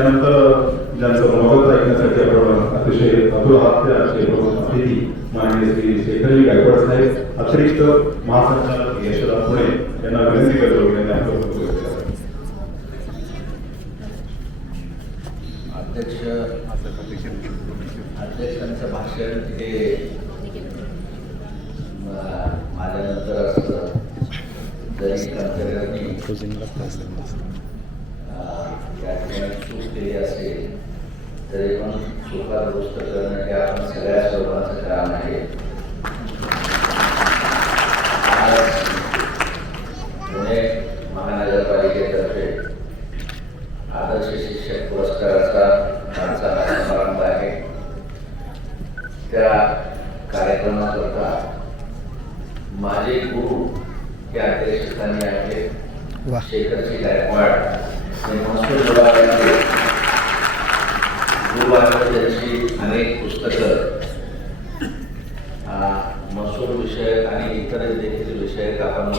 त्यानंतर ज्यांचं मनोगत ऐकण्यासाठी आपण अतिशय अतुल हास्य अतिशय प्रमुख अतिथी माननीय श्री शेखरजी गायकवाड साहेब अतिरिक्त महासंचालक यशोदा पुणे यांना विनंती करतो की आपलं अध्यक्ष अध्यक्षांचं भाषण हे म- माझ्यानंतर असतं जरी कर्तव्यांनी या ठिकाणी चूक केली असेल तरी पण सुखात दुरुस्त करणं हे आपण सगळ्या स्वरूपाचं काम आहे आज पुणे महानगरपालिकेतर्फे आदर्श शिक्षक पुरस्काराचा आजचा हा समारंभ आहे त्या कार्यक्रमाकरता माझे गुरु हे अध्यक्षस्थानी आहे शेखरजी गायकवाड हे महसूल विभागाचे गुरु आहेत त्यांची अनेक पुस्तकं आ, महसूल विषयक आणि इतर देखील विषयक आपण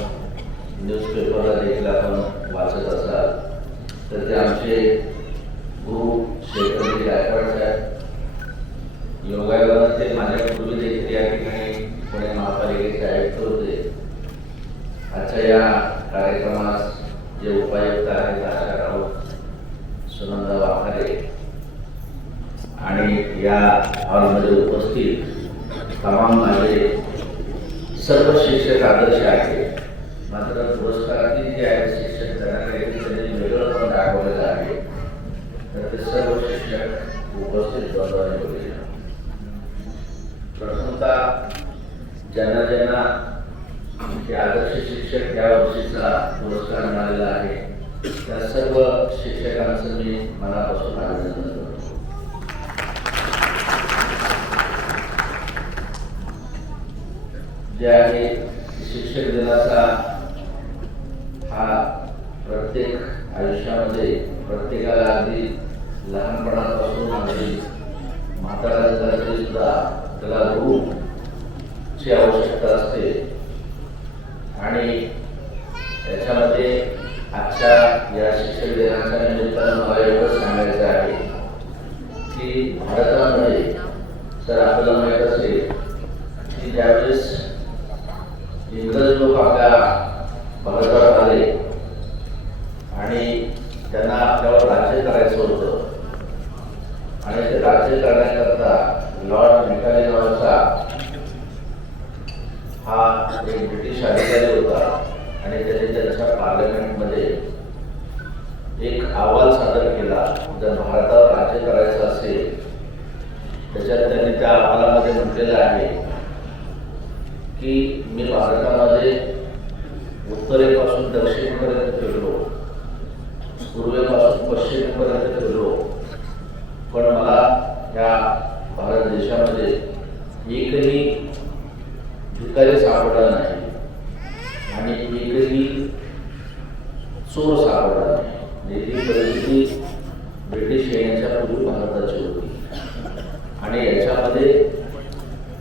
न्यूजपेपरला देखील आपण वाचत असाल तर ते आमचे गुरु शेतकरी गायकवाड साहेब योगायोगाचे ते माझ्या देखील या ठिकाणी पुणे महापालिकेचे आयुक्त होते. आजच्या या कार्यक्रमास जे उपायुक्त आहेत आशा राऊत सुनंदा वाखारे आणि या हॉलमध्ये उपस्थित तमाम माझे सर्व शिक्षक आदर्श आहेत मात्र पुरस्कारातील जे आहेत शिक्षक त्यांना काहीतरी त्यांनी वेगळं पण दाखवलेलं आहे तर ते सर्व शिक्षक उपस्थित द्वंद्वाने बोलले प्रथमतः ज्यांना ज्यांना हे आदर्श शिक्षक या वर्षीचा पुरस्कार मिळालेला आहे त्या सर्व शिक्षकांचं मी मनापासून अभिनंदन करतो. जे आहे शिक्षक दिनाचा हा प्रत्येक आयुष्यामध्ये प्रत्येकाला अगदी लहानपणापासून अगदी म्हातारा झाला सुद्धा त्याला रूपची आवश्यकता असते. आणि त्याच्यामध्ये आजच्या या शिक्षक दिनाच्या निमित्तानं मला एवढं सांगायचं आहे की भारतामध्ये तर आपल्याला माहीत असेल की ज्यावेळेस इंग्रज लोक आपल्या भारतात आले आणि त्यांना आपल्यावर राज्य करायचं होतं आणि ते राज्य करण्याकरता लॉर्ड मेकाले नावाचा हा एक ब्रिटिश अधिकारी होता आणि त्याने त्यांच्या पार्लमेंटमध्ये एक अहवाल सादर केला. जर भारतावर राज्य करायचं असेल त्याच्यात त्यांनी त्या अहवालामध्ये म्हटलेलं आहे की मी भारतामध्ये उत्तरेपासून दक्षिणेपर्यंत फिरलो पूर्वेपासून पश्चिमेपर्यंत फिरलो पण मला या भारत देशामध्ये एकही भिकारी सापडला नाही आणि एकही चोर सापडला. नाही ही परिस्थिती ब्रिटिश येण्याच्या पूर्वी भारताची होती. आणि याच्यामध्ये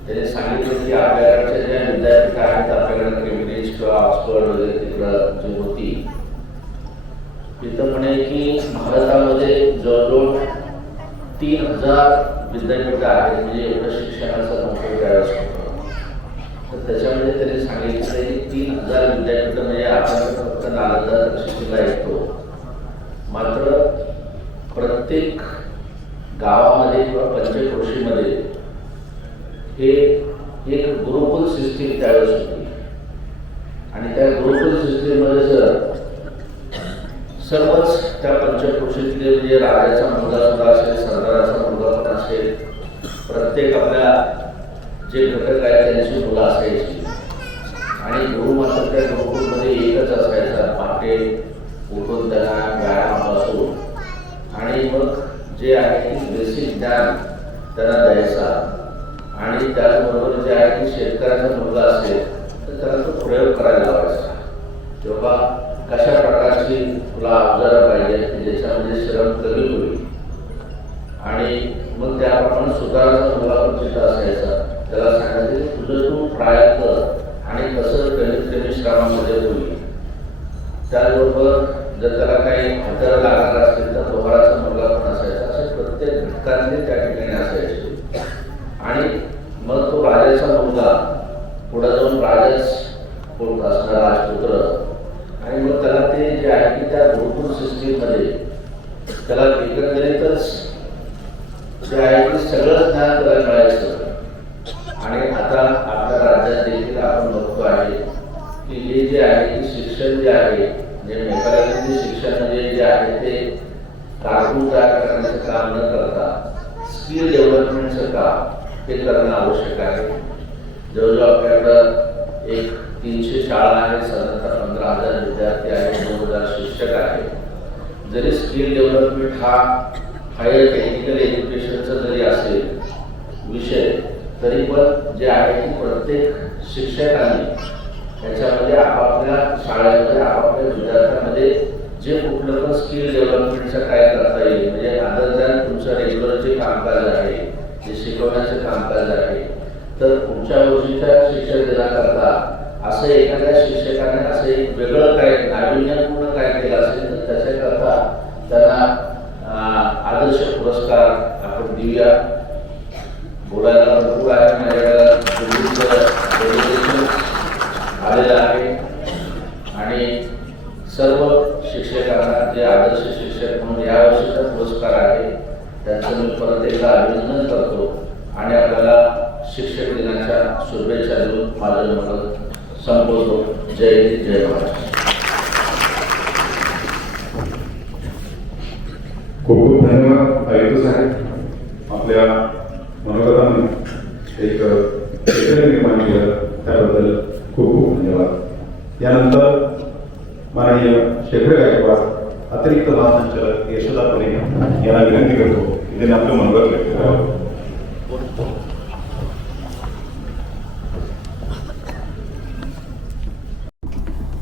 त्याने सांगितलं की आपल्याकडच्या ज्या विद्यापीठं आहेत आपल्याकडे केम्ब्रिज किंवा ऑक्सफर्ड वगैरे तिकडं जी होती तिथं म्हणे की भारतामध्ये जवळजवळ तीन हजार विद्यापीठ आहेत म्हणजे एवढं शिक्षणाचा मोठं त्यावेळेस होतं तर त्याच्यामध्ये त्यांनी सांगितलं की तीन हजार विद्यापीठं म्हणजे आपण फक्त नालंदा तक्षशिला येतो मात्र प्रत्येक गावामध्ये किंवा पंचक्रोशीमध्ये हे एक गुरुकुल सिस्टीम त्यावेळेस होती आणि त्या गुरुकुल सिस्टीममध्ये जर सर्वच त्या पंचक्रोशीतले म्हणजे राजाचा मुलगा सुद्धा असेल सरदाराचा मुलगा पण असेल प्रत्येक आपल्या जे घटक आहेत त्यांची मुलं असायची. आणि गुरु मात्र त्या गुरुकुलमध्ये एकच असायचा पाटे उठून त्यांना व्यायामापासून. आणि मग जे आहे की बेसिक ज्ञान त्यांना द्यायचा. आणि त्याचबरोबर जे आहे की शेतकऱ्याचा मुलगा असेल तर त्याला तो प्रयोग करायला लावायचा किंवा कशा प्रकारची तुला अवजारं पाहिजे की ज्याच्यामध्ये श्रम कमी होईल आणि मग त्याप्रमाणे सुधाराचा मुलगा पण तिथं असायचा त्याला सांगायचं की तुझं तू आणि कसं कमीत कमी श्रमामध्ये होईल त्याचबरोबर जर त्याला काही हत्यारं लागणार असतील तर दोघाचा मुलगा पण कारणे त्या ठिकाणी असायचे. आणि मग तो राजाचा मुलगा पुढे जाऊन राजाच होत असणारा राजपुत्र आणि मग त्याला ते जे आहे की त्या गुरुकुल सिस्टीममध्ये त्याला एकंदरीतच जे आहे ते सगळं ज्ञान त्याला मिळायचं. आणि आता आपल्या राज्यात देखील आपण बघतो आहे की हे जे आहे ते शिक्षण जे आहे म्हणजे मेकालाचे शिक्षण म्हणजे जे आहे ते कारकून तयार करण्याचं काम न करता स्किल डेव्हलपमेंटचं काम हे करणं आवश्यक आहे. जवळजवळ आपल्याकडं एक तीनशे शाळा आहेत साधारणतः पंधरा हजार विद्यार्थी आहेत दोन हजार शिक्षक आहेत जरी स्किल डेव्हलपमेंट हा हायर टेक्निकल एज्युकेशन तरी पण जे आहे की प्रत्येक शिक्षकांनी त्याच्यामध्ये आपापल्या शाळेमध्ये आपापल्या विद्यार्थ्यांमध्ये जे कुठलं पण स्किल डेव्हलपमेंटचं काय करता येईल म्हणजे अदर तुमचं रेग्युलर जे कामकाज आहे जे शिकवण्याचे कामकाज आहे तर पुढच्या वर्षीच्या शिक्षक देण्याकरता असं एखाद्या शिक्षकाने असं एक वेगळं काय नाविन्यपूर्ण काय केलं असेल तर त्याच्याकरता त्यांना आदर्श पुरस्कार आपण देऊया. बोलायला भरपूर आहे माझ्याकडे दिल्लीचं डेलिगेशन आलेलं आहे आणि सर्व शिक्षकांना जे आदर्श शिक्षक म्हणून या वर्षीचा पुरस्कार आहे त्यांचं मी परत एकदा अभिनंदन करतो आणि आपल्याला शिक्षक दिनाच्या शुभेच्छा देऊन माझं मत संपवतो. जय हिंद जय महाराष्ट्र. खूप खूप धन्यवाद आयुक्त साहेब. आपल्या मनोगताने एक निर्माण केलं त्याबद्दल खूप खूप धन्यवाद. यानंतर माननीय शेखर गायकवाड अतिरिक्त महासंचालक यशोदा पुणे यांना विनंती करतो की त्यांनी आपलं मनोगत व्यक्त